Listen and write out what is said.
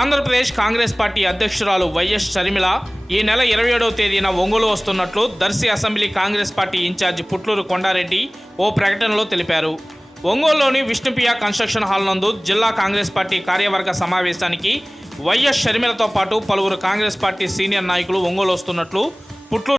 Andhra Pradesh Congress party అధ్యక్షురాలు YS Sharmila ఈ నెల 27వ తేదీన ఒంగోలు వస్తున్నట్లు Darsi assembly Congress party incharge Putluru Konda Reddy ఓ ప్రకటనలో తెలిపారు. ఒంగోలులోని విష్ణుప్రియ కన్స్ట్రక్షన్ హాల్ నందు జిల్లా కాంగ్రెస్ పార్టీ కార్యవర్గ సమావేశానికి వైఎస్ షర్మిలతో పాటు పలువురు కాంగ్రెస్ పార్టీ సీనియర్ నాయకులు ఒంగోలు వస్తున్నట్లు పుట్లూరు